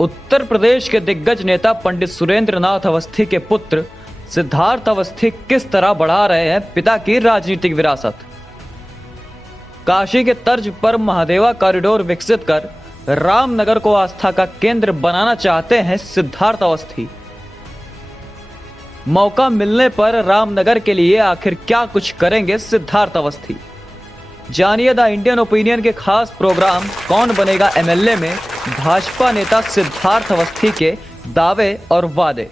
उत्तर प्रदेश के दिग्गज नेता पंडित सुरेंद्र नाथ अवस्थी के पुत्र सिद्धार्थ अवस्थी किस तरह बढ़ा रहे हैं पिता की राजनीतिक विरासत। काशी के तर्ज पर महादेवा कॉरिडोर विकसित कर रामनगर को आस्था का केंद्र बनाना चाहते हैं सिद्धार्थ अवस्थी। मौका मिलने पर रामनगर के लिए आखिर क्या कुछ करेंगे सिद्धार्थ अवस्थी। जानिए द इंडियन ओपिनियन के खास प्रोग्राम कौन बनेगा एमएलए में भाजपा नेता सिद्धार्थ अवस्थी के दावे और वादे।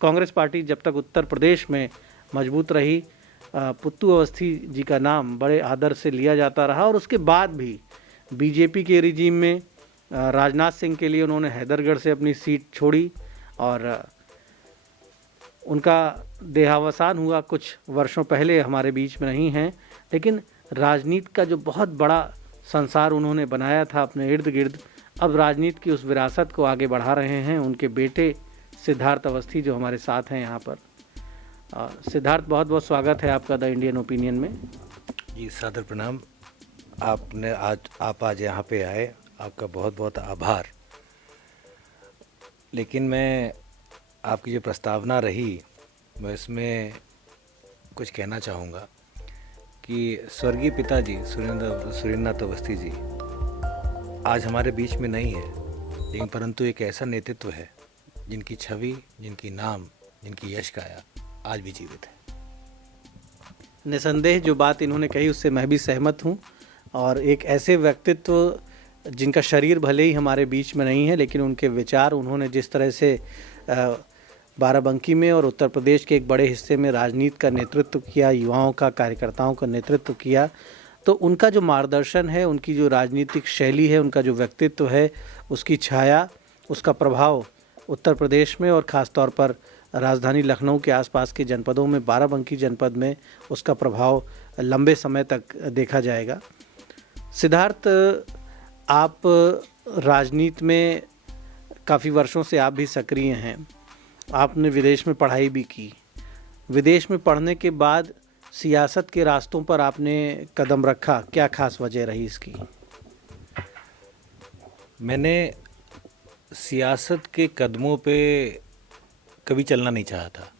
कांग्रेस पार्टी जब तक उत्तर प्रदेश में मजबूत रही, पुत्तू अवस्थी जी का नाम बड़े आदर से लिया जाता रहा और उसके बाद भी बीजेपी के रिजीम में राजनाथ सिंह के लिए उन्होंने हैदरगढ़ से अपनी सीट छोड़ी और उनका देहावसान हुआ कुछ वर्षों पहले, हमारे बीच में नहीं हैं। लेकिन राजनीति का जो बहुत बड़ा संसार उन्होंने बनाया था अपने इर्द गिर्द, अब राजनीति की उस विरासत को आगे बढ़ा रहे हैं उनके बेटे सिद्धार्थ अवस्थी जो हमारे साथ हैं यहाँ पर। सिद्धार्थ, बहुत बहुत स्वागत है आपका द इंडियन ओपिनियन में। जी सादर प्रणाम। आप आज यहाँ पे आए, आपका बहुत बहुत आभार। लेकिन मैं आपकी जो प्रस्तावना रही, मैं इसमें कुछ कहना चाहूँगा कि स्वर्गीय पिताजी सुरेंद्रनाथ अवस्थी जी आज हमारे बीच में नहीं है, लेकिन परंतु एक ऐसा नेतृत्व है जिनकी छवि, जिनकी नाम, जिनकी यश गाया आज भी जीवित है। निसंदेह जो बात इन्होंने कही उससे मैं भी सहमत हूँ। और एक ऐसे व्यक्तित्व जिनका शरीर भले ही हमारे बीच में नहीं है, लेकिन उनके विचार, उन्होंने जिस तरह से बाराबंकी में और उत्तर प्रदेश के एक बड़े हिस्से में राजनीति का नेतृत्व किया, युवाओं का, कार्यकर्ताओं का नेतृत्व किया, तो उनका जो मार्गदर्शन है, उनकी जो राजनीतिक शैली है, उनका जो व्यक्तित्व है, उसकी छाया, उसका प्रभाव उत्तर प्रदेश में और ख़ास तौर पर राजधानी लखनऊ के आसपास के जनपदों में, बाराबंकी जनपद में उसका प्रभाव लंबे समय तक देखा जाएगा। सिद्धार्थ, आप राजनीति में काफ़ी वर्षों से आप भी सक्रिय हैं। आपने विदेश में पढ़ाई भी की। विदेश में पढ़ने के बाद सियासत के रास्तों पर आपने कदम रखा, क्या खास वजह रही इसकी? मैंने सियासत के कदमों पे कभी चलना नहीं चाहा था।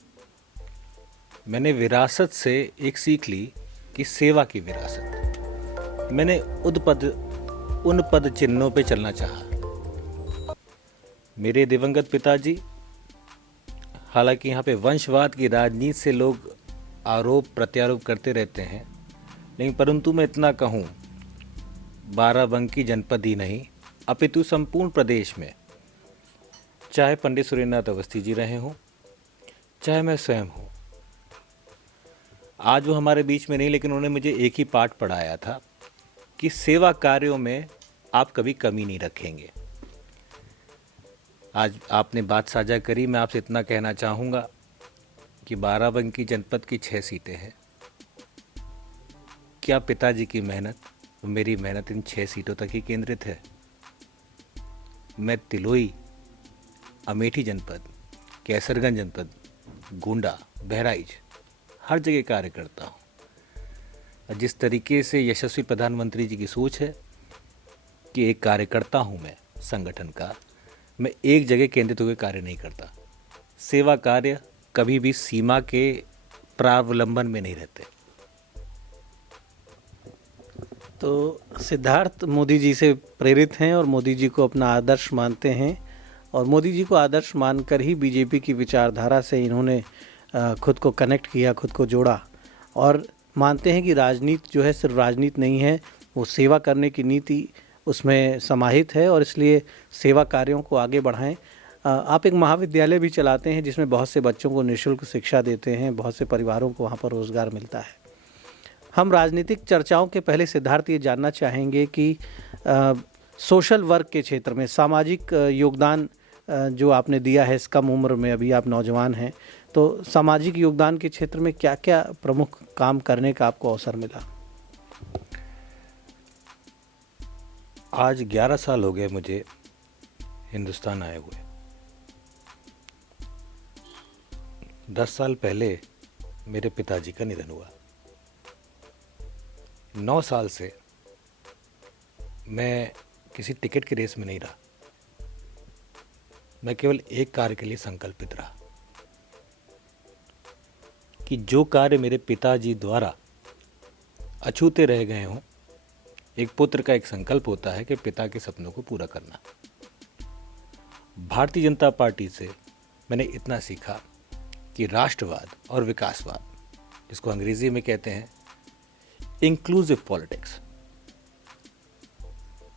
मैंने विरासत से एक सीख ली कि सेवा की विरासत। मैंने उन पद चिन्हों पे चलना चाहा। मेरे दिवंगत पिताजी, हालांकि यहाँ पे वंशवाद की राजनीति से लोग आरोप प्रत्यारोप करते रहते हैं, लेकिन परंतु मैं इतना कहूँ, बाराबंकी जनपद ही नहीं अपितु संपूर्ण प्रदेश में, चाहे पंडित सुरेंद्रनाथ अवस्थी जी रहे हों, चाहे मैं स्वयं हूँ, आज वो हमारे बीच में नहीं, लेकिन उन्होंने मुझे एक ही पाठ पढ़ाया था कि सेवा कार्यों में आप कभी कमी नहीं रखेंगे। आज आपने बात साझा करी, मैं आपसे इतना कहना चाहूँगा कि बाराबंकी जनपद की 6 सीटें हैं। क्या पिताजी की मेहनत, मेरी मेहनत इन 6 सीटों तक ही केंद्रित है? मैं तिलोई, अमेठी जनपद, कैसरगंज जनपद, गोंडा, बहराइच, हर जगह कार्य करता हूँ। जिस तरीके से यशस्वी प्रधानमंत्री जी की सोच है कि एक कार्यकर्ता हूँ मैं संगठन का, मैं एक जगह केंद्रित होकर कार्य नहीं करता। सेवा कार्य कभी भी सीमा के प्रावलंबन में नहीं रहते। तो सिद्धार्थ मोदी जी से प्रेरित हैं और मोदी जी को अपना आदर्श मानते हैं, और मोदी जी को आदर्श मानकर ही बीजेपी की विचारधारा से इन्होंने खुद को कनेक्ट किया, खुद को जोड़ा, और मानते हैं कि राजनीति जो है सिर्फ राजनीति नहीं है, वो सेवा करने की नीति उसमें समाहित है, और इसलिए सेवा कार्यों को आगे बढ़ाएं। आप एक महाविद्यालय भी चलाते हैं जिसमें बहुत से बच्चों को निःशुल्क शिक्षा देते हैं, बहुत से परिवारों को वहाँ पर रोज़गार मिलता है। हम राजनीतिक चर्चाओं के पहले सिद्धार्थ ये जानना चाहेंगे कि सोशल वर्क के क्षेत्र में सामाजिक योगदान जो आपने दिया है, इस कम उम्र में, अभी आप नौजवान हैं, तो सामाजिक योगदान के क्षेत्र में क्या क्या प्रमुख काम करने का आपको अवसर मिला? आज 11 साल हो गए मुझे हिंदुस्तान आए हुए। 10 साल पहले मेरे पिताजी का निधन हुआ। 9 साल से मैं किसी टिकट की रेस में नहीं रहा। मैं केवल एक कार्य के लिए संकल्पित रहा कि जो कार्य मेरे पिताजी द्वारा अछूते रह गए हों। एक पुत्र का एक संकल्प होता है कि पिता के सपनों को पूरा करना। भारतीय जनता पार्टी से मैंने इतना सीखा कि राष्ट्रवाद और विकासवाद, जिसको अंग्रेजी में कहते हैं इंक्लूसिव पॉलिटिक्स,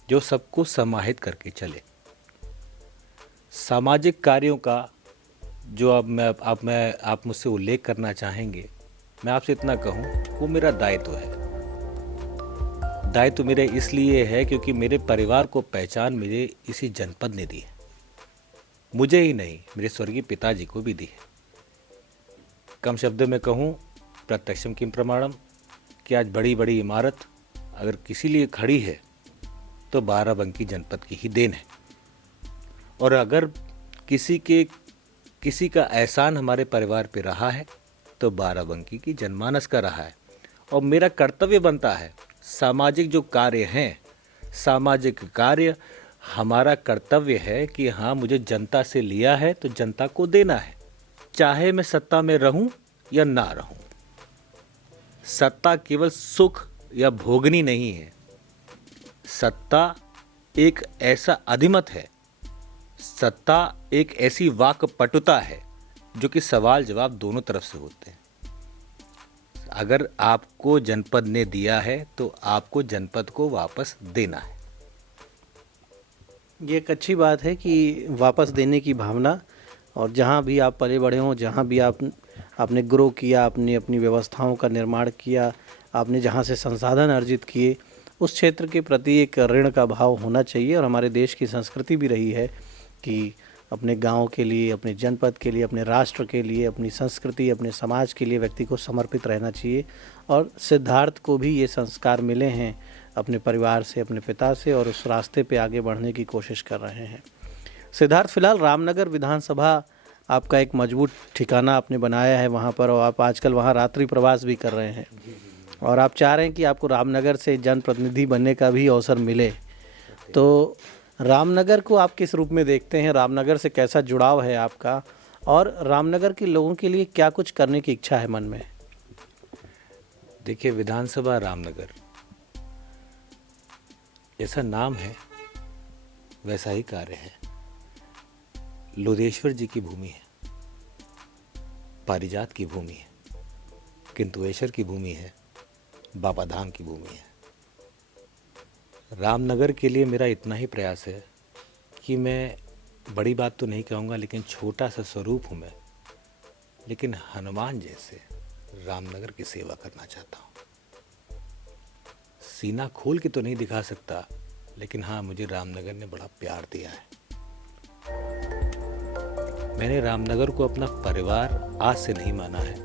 जो सबको समाहित करके चले। सामाजिक कार्यों का जो आप मुझसे उल्लेख करना चाहेंगे, मैं आपसे इतना कहूं, वो मेरा दायित्व है। दायित्व मेरा इसलिए है क्योंकि मेरे परिवार को पहचान मेरे इसी जनपद ने दी है। मुझे ही नहीं, मेरे स्वर्गीय पिताजी को भी दी है। कम शब्दों में कहूं, प्रत्यक्षम किम प्रमाणम, कि आज बड़ी बड़ी इमारत अगर किसी लिए खड़ी है तो बाराबंकी जनपद की ही देन है। और अगर किसी का एहसान हमारे परिवार पे रहा है तो बाराबंकी की जनमानस का रहा है। और मेरा कर्तव्य बनता है, सामाजिक जो कार्य हैं, सामाजिक कार्य हमारा कर्तव्य है कि हाँ, मुझे जनता से लिया है तो जनता को देना है, चाहे मैं सत्ता में रहूं या ना रहूं। सत्ता केवल सुख या भोगनी नहीं है। सत्ता एक ऐसा अधिमत है, सत्ता एक ऐसी वाक्पटुता है जो कि सवाल जवाब दोनों तरफ से होते हैं। अगर आपको जनपद ने दिया है तो आपको जनपद को वापस देना है। ये एक अच्छी बात है कि वापस देने की भावना, और जहाँ भी आप पले बड़े हों, जहाँ भी आपने ग्रो किया, आपने अपनी व्यवस्थाओं का निर्माण किया, आपने जहाँ से संसाधन अर्जित किए, उस क्षेत्र के प्रति एक ऋण का भाव होना चाहिए। और हमारे देश की संस्कृति भी रही है कि अपने गांव के लिए, अपने जनपद के लिए, अपने राष्ट्र के लिए, अपनी संस्कृति, अपने समाज के लिए व्यक्ति को समर्पित रहना चाहिए। और सिद्धार्थ को भी ये संस्कार मिले हैं अपने परिवार से, अपने पिता से, और उस रास्ते पे आगे बढ़ने की कोशिश कर रहे हैं। सिद्धार्थ, फिलहाल रामनगर विधानसभा आपका एक मजबूत ठिकाना आपने बनाया है वहाँ पर, और आप आजकल वहाँ रात्रि प्रवास भी कर रहे हैं, और आप चाह रहे हैं कि आपको रामनगर से जनप्रतिनिधि बनने का भी अवसर मिले। तो रामनगर को आप किस रूप में देखते हैं? रामनगर से कैसा जुड़ाव है आपका, और रामनगर के लोगों के लिए क्या कुछ करने की इच्छा है मन में? देखिए, विधानसभा रामनगर जैसा नाम है वैसा ही कार्य है। लोधेश्वर जी की भूमि है, पारिजात की भूमि है, किंतुएश्वर की भूमि है, बाबा धाम की भूमि है। रामनगर के लिए मेरा इतना ही प्रयास है कि मैं बड़ी बात तो नहीं कहूँगा, लेकिन छोटा सा स्वरूप हूँ मैं, लेकिन हनुमान जैसे रामनगर की सेवा करना चाहता हूँ। सीना खोल के तो नहीं दिखा सकता, लेकिन हाँ, मुझे रामनगर ने बड़ा प्यार दिया है। मैंने रामनगर को अपना परिवार आज से नहीं माना है,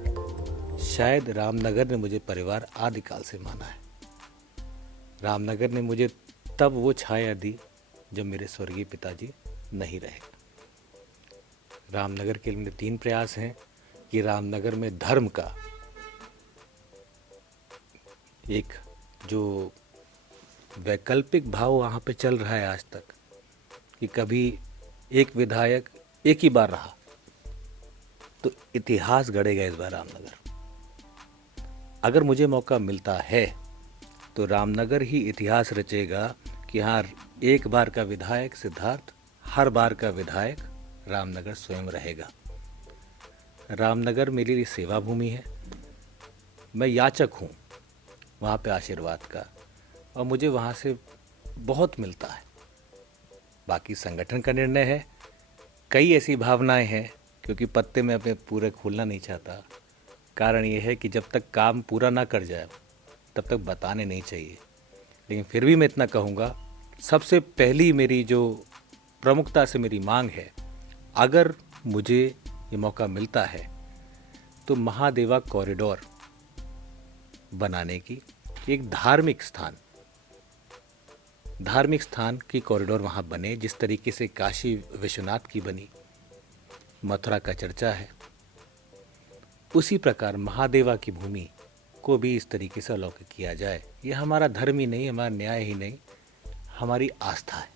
शायद रामनगर ने मुझे परिवार आदिकाल से माना है। रामनगर ने मुझे तब वो छाया दी जब मेरे स्वर्गीय पिताजी नहीं रहे। रामनगर के लिए मेरे 3 प्रयास हैं कि रामनगर में धर्म का एक जो वैकल्पिक भाव वहाँ पे चल रहा है आज तक, कि कभी एक विधायक एक ही बार रहा, तो इतिहास गढ़ेगा इस बार रामनगर। अगर मुझे मौका मिलता है तो रामनगर ही इतिहास रचेगा कि हाँ, एक बार का विधायक सिद्धार्थ, हर बार का विधायक रामनगर स्वयं रहेगा। रामनगर मेरे लिए सेवा भूमि है। मैं याचक हूँ वहाँ पे आशीर्वाद का, और मुझे वहाँ से बहुत मिलता है। बाकी संगठन का निर्णय है। कई ऐसी भावनाएं हैं, क्योंकि पत्ते में अपने पूरे खोलना नहीं चाहता। कारण ये है कि जब तक काम पूरा ना कर जाए तब तक बताने नहीं चाहिए। लेकिन फिर भी मैं इतना कहूँगा, सबसे पहली मेरी जो प्रमुखता से मेरी मांग है, अगर मुझे ये मौका मिलता है तो महादेवा कॉरिडोर बनाने की, एक धार्मिक स्थान की कॉरिडोर वहाँ बने, जिस तरीके से काशी विश्वनाथ की बनी, मथुरा का चर्चा है, उसी प्रकार महादेवा की भूमि को भी इस तरीके से अलौकिक किया जाए। ये हमारा धर्म ही नहीं, हमारा न्याय ही नहीं, हमारी आस्था है।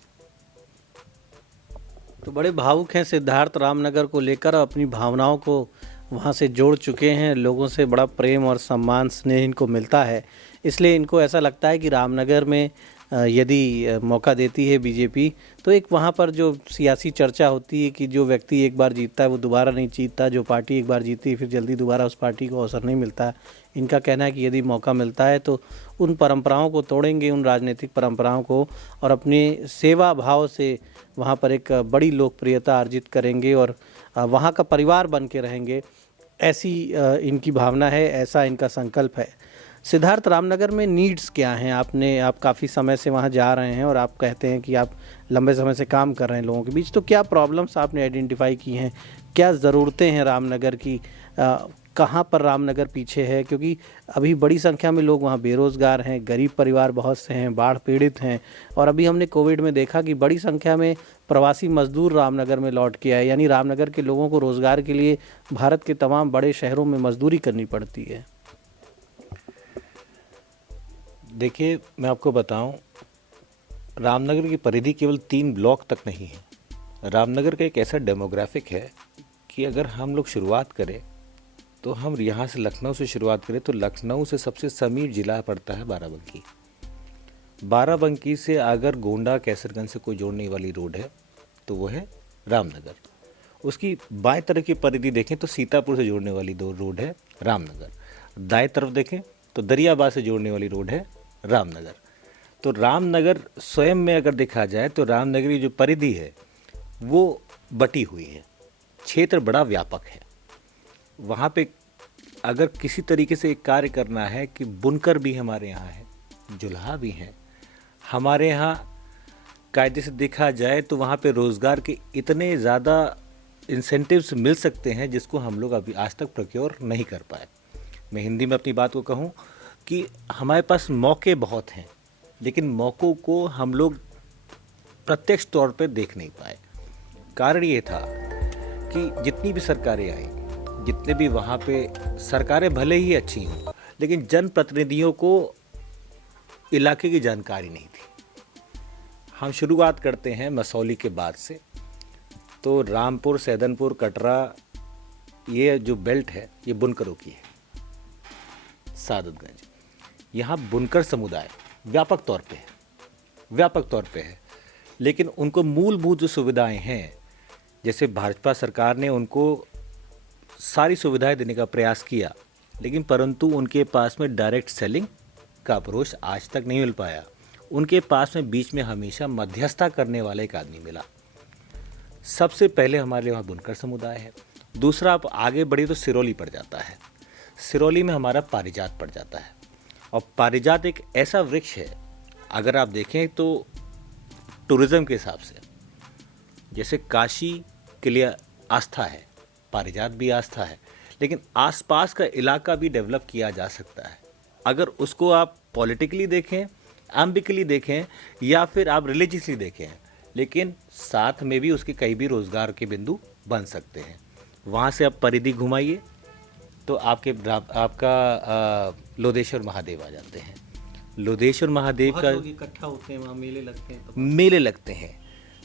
तो बड़े भावुक हैं सिद्धार्थ रामनगर को लेकर, अपनी भावनाओं को वहाँ से जोड़ चुके हैं। लोगों से बड़ा प्रेम और सम्मान स्नेह इनको मिलता है, इसलिए इनको ऐसा लगता है कि रामनगर में यदि मौका देती है बीजेपी तो एक वहाँ पर जो सियासी चर्चा होती है कि जो व्यक्ति एक बार जीतता है वो दोबारा नहीं जीतता, जो पार्टी एक बार जीतती है फिर जल्दी दोबारा उस पार्टी को अवसर नहीं मिलता है। इनका कहना है कि यदि मौका मिलता है तो उन परंपराओं को तोड़ेंगे, उन राजनीतिक परंपराओं को, और अपने सेवा भाव से वहाँ पर एक बड़ी लोकप्रियता अर्जित करेंगे और वहाँ का परिवार बन के रहेंगे। ऐसी इनकी भावना है, ऐसा इनका संकल्प है। सिद्धार्थ, रामनगर में नीड्स क्या हैं? आप काफ़ी समय से वहाँ जा रहे हैं और आप कहते हैं कि आप लंबे समय से काम कर रहे हैं लोगों के बीच, तो क्या प्रॉब्लम्स आपने आइडेंटिफाई की हैं? क्या ज़रूरतें हैं रामनगर की? कहाँ पर रामनगर पीछे है? क्योंकि अभी बड़ी संख्या में लोग वहाँ बेरोज़गार हैं, गरीब परिवार बहुत से हैं, बाढ़ पीड़ित हैं, और अभी हमने कोविड में देखा कि बड़ी संख्या में प्रवासी मजदूर रामनगर में लौट के आए। यानी रामनगर के लोगों को रोज़गार के लिए भारत के तमाम बड़े शहरों में मजदूरी करनी पड़ती है। देखिए, मैं आपको बताऊं, रामनगर की परिधि केवल 3 ब्लॉक तक नहीं है। रामनगर का एक ऐसा डेमोग्राफिक है कि अगर हम लोग शुरुआत करें तो हम यहाँ से लखनऊ से शुरुआत करें तो लखनऊ से सबसे समीप जिला पड़ता है बाराबंकी। बाराबंकी से अगर गोंडा कैसरगंज से कोई जोड़ने वाली रोड है तो वो है रामनगर। उसकी बाएं तरफ की परिधि देखें तो सीतापुर से जोड़ने वाली 2 रोड है रामनगर। दाएं तरफ देखें तो दरियाबाद से जोड़ने वाली रोड है रामनगर। तो रामनगर स्वयं में अगर देखा जाए तो रामनगर की जो परिधि है वो बटी हुई है, क्षेत्र बड़ा व्यापक है। वहाँ पे अगर किसी तरीके से एक कार्य करना है कि बुनकर भी हमारे यहाँ है, जुल्हा भी हैं हमारे यहाँ, कायदे से देखा जाए तो वहाँ पे रोज़गार के इतने ज़्यादा इंसेंटिव्स मिल सकते हैं जिसको हम लोग अभी आज तक प्रोक्योर नहीं कर पाए। मैं हिंदी में अपनी बात को कहूँ कि हमारे पास मौके बहुत हैं लेकिन मौक़ों को हम लोग प्रत्यक्ष तौर पे देख नहीं पाए। कारण ये था कि जितनी भी सरकारें आई, जितने भी वहाँ पे सरकारें भले ही अच्छी हों लेकिन जनप्रतिनिधियों को इलाके की जानकारी नहीं थी। हम शुरुआत करते हैं मसौली के बाद से, तो रामपुर, सैदनपुर, कटरा, ये जो बेल्ट है ये बुनकरों की है। सादतगंज, यहाँ बुनकर समुदाय व्यापक तौर पे है, लेकिन उनको मूलभूत जो सुविधाएं हैं, जैसे भाजपा सरकार ने उनको सारी सुविधाएं देने का प्रयास किया, लेकिन परंतु उनके पास में डायरेक्ट सेलिंग का अप्रोच आज तक नहीं मिल पाया। उनके पास में बीच में हमेशा मध्यस्थता करने वाला एक आदमी मिला। सबसे पहले हमारे वहाँ बुनकर समुदाय है। दूसरा, आप आगे बढ़े तो सिरौली पड़ जाता है। सिरौली में हमारा पारिजात पड़ जाता है, और पारिजात एक ऐसा वृक्ष है, अगर आप देखें तो टूरिज़्म के हिसाब से जैसे काशी के लिए आस्था है, पारिजात भी आस्था है, लेकिन आसपास का इलाका भी डेवलप किया जा सकता है अगर उसको आप पॉलिटिकली देखें, एम्बिकली देखें, या फिर आप रिलीजियसली देखें, लेकिन साथ में भी उसके कई भी रोज़गार के बिंदु बन सकते हैं। वहाँ से आप परिधि घुमाइए तो आपका लोधेश्वर महादेव आ जाते हैं। लोधेश्वर महादेव का इकट्ठा होते हैं, वहाँ मेले लगते हैं। मेले लगते हैं,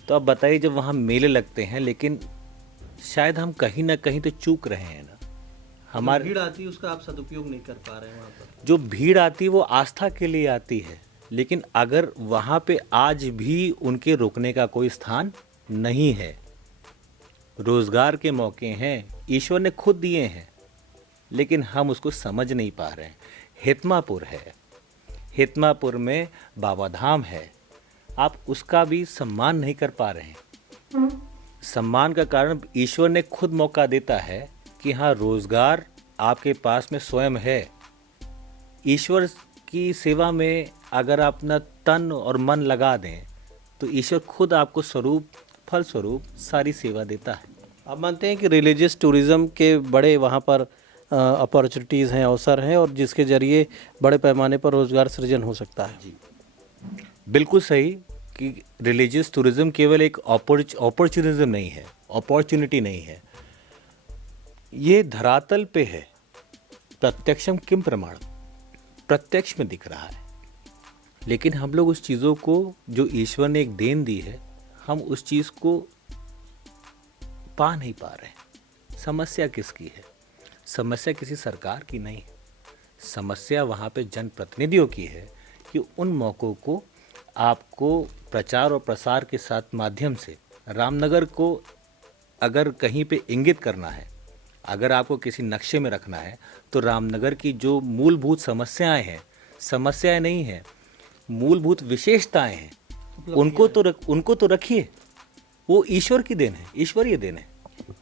तो आप बताइए, जब वहाँ मेले लगते हैं, लेकिन शायद हम कहीं ना कहीं तो चूक रहे हैं ना। हमारी भीड़ आती है, उसका आप सदुपयोग नहीं कर पा रहे हैं। वहाँ पर जो भीड़ आती है वो आस्था के लिए आती है, लेकिन अगर वहाँ पे आज भी उनके रुकने का कोई स्थान नहीं है। रोज़गार के मौके हैं, ईश्वर ने खुद दिए हैं, लेकिन हम उसको समझ नहीं पा रहे हैं। हितमापुर है, हितमापुर में बाबा धाम है, आप उसका भी सम्मान नहीं कर पा रहे हैं। सम्मान का कारण ईश्वर ने खुद मौका देता है कि हाँ, रोज़गार आपके पास में स्वयं है। ईश्वर की सेवा में अगर आप अपना तन और मन लगा दें तो ईश्वर खुद आपको फल स्वरूप सारी सेवा देता है। आप मानते हैं कि रिलीजियस टूरिज़्म के बड़े वहाँ पर अपॉर्चुनिटीज़ हैं, अवसर हैं, और जिसके ज़रिए बड़े पैमाने पर रोज़गार सृजन हो सकता है? जी, बिल्कुल सही कि रिलीजियस टूरिज़्म केवल एक अपॉर्चुनिज्म नहीं है, अपॉर्चुनिटी नहीं है, ये धरातल पे है। प्रत्यक्षम किम प्रमाण, प्रत्यक्ष में दिख रहा है, लेकिन हम लोग उस चीज़ों को जो ईश्वर ने एक देन दी है, हम उस चीज़ को पा नहीं पा रहे हैं। समस्या किसकी है? समस्या किसी सरकार की नहीं है, समस्या वहाँ पे जनप्रतिनिधियों की है कि उन मौक़ों को आपको प्रचार और प्रसार के साथ माध्यम से रामनगर को अगर कहीं पे इंगित करना है, अगर आपको किसी नक्शे में रखना है, तो रामनगर की जो मूलभूत समस्याएं नहीं हैं, मूलभूत विशेषताएं हैं, उनको तो रखिए। वो ईश्वर की देन है, ईश्वरीय देन है।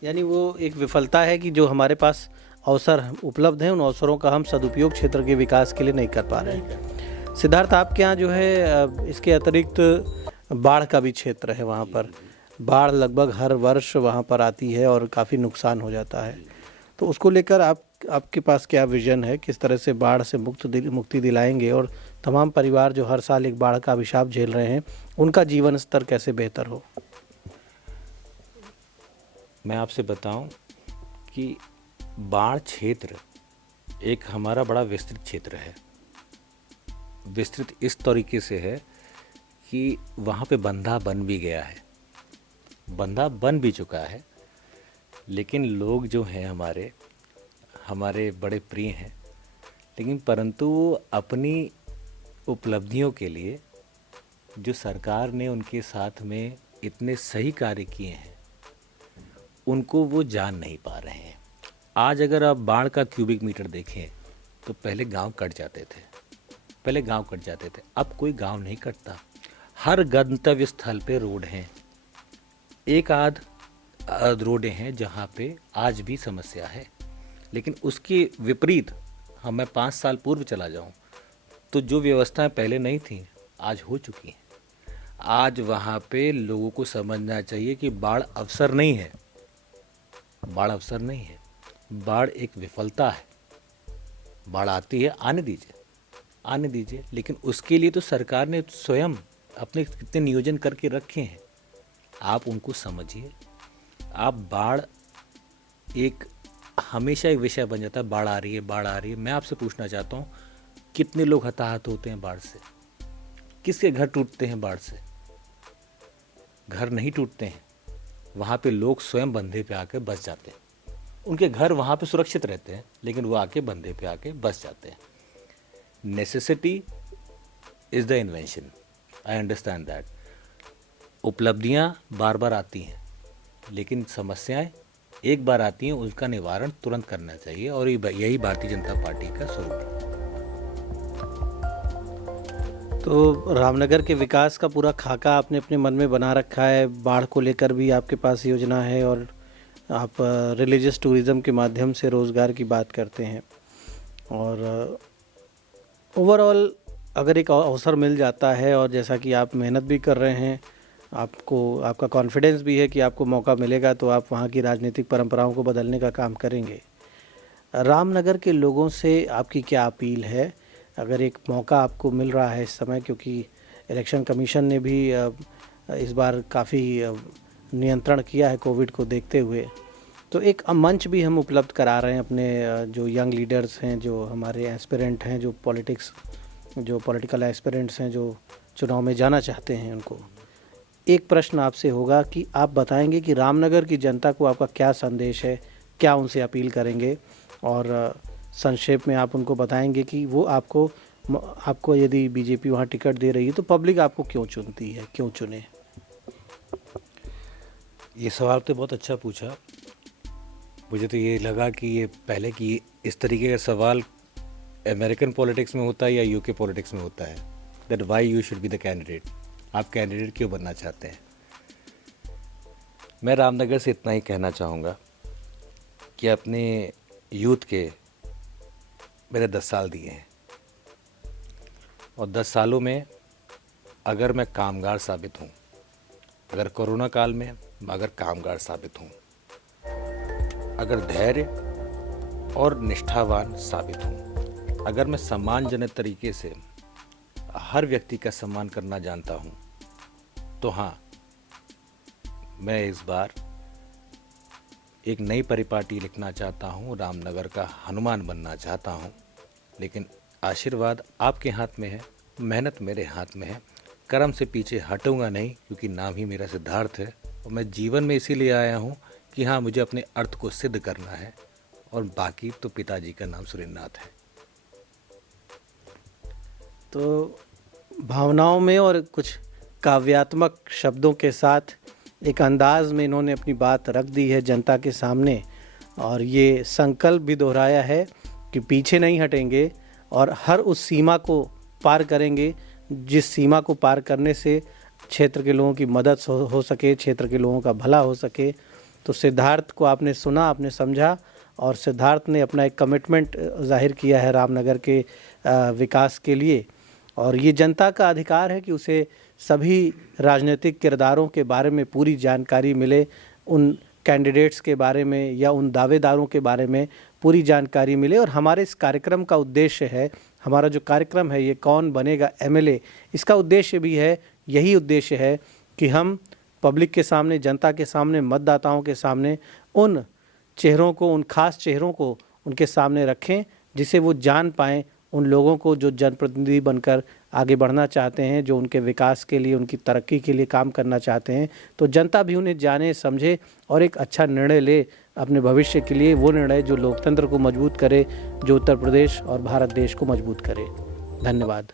यानी वो एक विफलता है कि जो हमारे पास अवसर उपलब्ध हैं, उन अवसरों का हम सदुपयोग क्षेत्र के विकास के लिए नहीं कर पा रहे हैं। सिद्धार्थ, आपके यहाँ जो है इसके अतिरिक्त बाढ़ का भी क्षेत्र है, वहाँ पर बाढ़ लगभग हर वर्ष वहाँ पर आती है और काफ़ी नुकसान हो जाता है। तो उसको लेकर आपके पास क्या विजन है? किस तरह से बाढ़ से मुक्ति दिलाएंगे और तमाम परिवार जो हर साल एक बाढ़ का अभिशाप झेल रहे हैं, उनका जीवन स्तर कैसे बेहतर हो? मैं आपसे बताऊं कि बाढ़ क्षेत्र एक हमारा बड़ा विस्तृत क्षेत्र है। विस्तृत इस तरीके से है कि वहाँ पे बंधा बन भी गया है, बंधा बन भी चुका है, लेकिन लोग जो हैं हमारे बड़े प्रिय हैं, लेकिन परंतु वो अपनी उपलब्धियों के लिए जो सरकार ने उनके साथ में इतने सही कार्य किए हैं, उनको वो जान नहीं पा रहे हैं। आज अगर आप बाढ़ का क्यूबिक मीटर देखें तो पहले गांव कट जाते थे, अब कोई गांव नहीं कटता। हर गंतव्य स्थल पे रोड हैं, एक आध रोडें हैं जहाँ पे आज भी समस्या है, लेकिन उसके विपरीत मैं 5 साल पूर्व चला जाऊँ तो जो व्यवस्थाएं पहले नहीं थी आज हो चुकी हैं। आज वहाँ पे लोगों को समझना चाहिए कि बाढ़ अवसर नहीं है, बाढ़ एक विफलता है। बाढ़ आती है, आने दीजिए, लेकिन उसके लिए तो सरकार ने स्वयं अपने कितने नियोजन करके रखे हैं, आप उनको समझिए। आप बाढ़ एक हमेशा एक विषय बन जाता है, बाढ़ आ रही है। मैं आपसे पूछना चाहता हूँ, कितने लोग हताहत होते हैं बाढ़ से? किसके घर टूटते हैं बाढ़ से? घर नहीं टूटते हैं, वहाँ पे लोग स्वयं बंधे पे आके बस जाते हैं। उनके घर वहाँ पे सुरक्षित रहते हैं, लेकिन वो आके बंधे पे आके बस जाते हैं। Necessity is the invention, I understand that. उपलब्धियाँ बार बार आती हैं, लेकिन समस्याएं एक बार आती हैं, उसका निवारण तुरंत करना चाहिए, और यही भारतीय जनता पार्टी का स्वरूप है। तो रामनगर के विकास का पूरा खाका आपने अपने मन में बना रखा है, बाढ़ को लेकर भी आपके पास योजना है, और आप रिलीजियस टूरिज़्म के माध्यम से रोज़गार की बात करते हैं, और ओवरऑल अगर एक अवसर मिल जाता है, और जैसा कि आप मेहनत भी कर रहे हैं, आपका कॉन्फिडेंस भी है कि आपको मौका मिलेगा, तो आप वहाँ की राजनीतिक परंपराओं को बदलने का काम करेंगे। रामनगर के लोगों से आपकी क्या अपील है? अगर एक मौका आपको मिल रहा है इस समय, क्योंकि इलेक्शन कमीशन ने भी इस बार काफ़ी नियंत्रण किया है कोविड को देखते हुए, तो एक मंच भी हम उपलब्ध करा रहे हैं अपने जो यंग लीडर्स हैं, जो हमारे एस्पिरेंट हैं, जो पॉलिटिकल एस्पिरेंट्स हैं, जो चुनाव में जाना चाहते हैं, उनको एक प्रश्न आपसे होगा कि आप बताएंगे कि रामनगर की जनता को आपका क्या संदेश है, क्या उनसे अपील करेंगे, और संक्षेप में आप उनको बताएंगे कि वो आपको यदि बीजेपी वहाँ टिकट दे रही है तो पब्लिक आपको क्यों चुनती है, क्यों चुने? ये सवाल तो बहुत अच्छा पूछा। मुझे तो ये लगा कि ये पहले कि इस तरीके का सवाल अमेरिकन पॉलिटिक्स में होता है या यूके पॉलिटिक्स में होता है, that why you should be the candidate. आप कैंडिडेट क्यों बनना चाहते हैं? मैं रामनगर से इतना ही कहना चाहूँगा कि अपने यूथ के मेरे 10 साल दिए हैं, और 10 सालों में अगर मैं कामगार साबित हूँ, अगर कोरोना काल में अगर कामगार साबित हूँ, अगर धैर्य और निष्ठावान साबित हूँ, अगर मैं सम्मानजनक तरीके से हर व्यक्ति का सम्मान करना जानता हूँ, तो हाँ, मैं इस बार एक नई परिपाटी लिखना चाहता हूँ, रामनगर का हनुमान बनना चाहता हूँ, लेकिन आशीर्वाद आपके हाथ में है, मेहनत मेरे हाथ में है। कर्म से पीछे हटूंगा नहीं, क्योंकि नाम ही मेरा सिद्धार्थ है। और मैं जीवन में इसीलिए आया हूँ कि हाँ, मुझे अपने अर्थ को सिद्ध करना है, और बाकी तो पिताजी का नाम सुरेंद्रनाथ है। तो भावनाओं में और कुछ काव्यात्मक शब्दों के साथ एक अंदाज में इन्होंने अपनी बात रख दी है जनता के सामने, और ये संकल्प भी दोहराया है कि पीछे नहीं हटेंगे और हर उस सीमा को पार करेंगे जिस सीमा को पार करने से क्षेत्र के लोगों की मदद हो सके, क्षेत्र के लोगों का भला हो सके। तो सिद्धार्थ को आपने सुना, आपने समझा, और सिद्धार्थ ने अपना एक कमिटमेंट जाहिर किया है रामनगर के विकास के लिए। और ये जनता का अधिकार है कि उसे सभी राजनीतिक किरदारों के बारे में पूरी जानकारी मिले, उन कैंडिडेट्स के बारे में या उन दावेदारों के बारे में पूरी जानकारी मिले। और हमारे इस कार्यक्रम का उद्देश्य है, हमारा जो कार्यक्रम है ये कौन बनेगा एमएलए, इसका उद्देश्य भी है, यही उद्देश्य है कि हम पब्लिक के सामने, जनता के सामने, मतदाताओं के सामने उन चेहरों को, उन खास चेहरों को उनके सामने रखें जिसे वो जान पाएँ, उन लोगों को जो जनप्रतिनिधि बनकर आगे बढ़ना चाहते हैं, जो उनके विकास के लिए, उनकी तरक्की के लिए काम करना चाहते हैं। तो जनता भी उन्हें जाने, समझे और एक अच्छा निर्णय ले अपने भविष्य के लिए, वो निर्णय जो लोकतंत्र को मजबूत करे, जो उत्तर प्रदेश और भारत देश को मजबूत करे। धन्यवाद।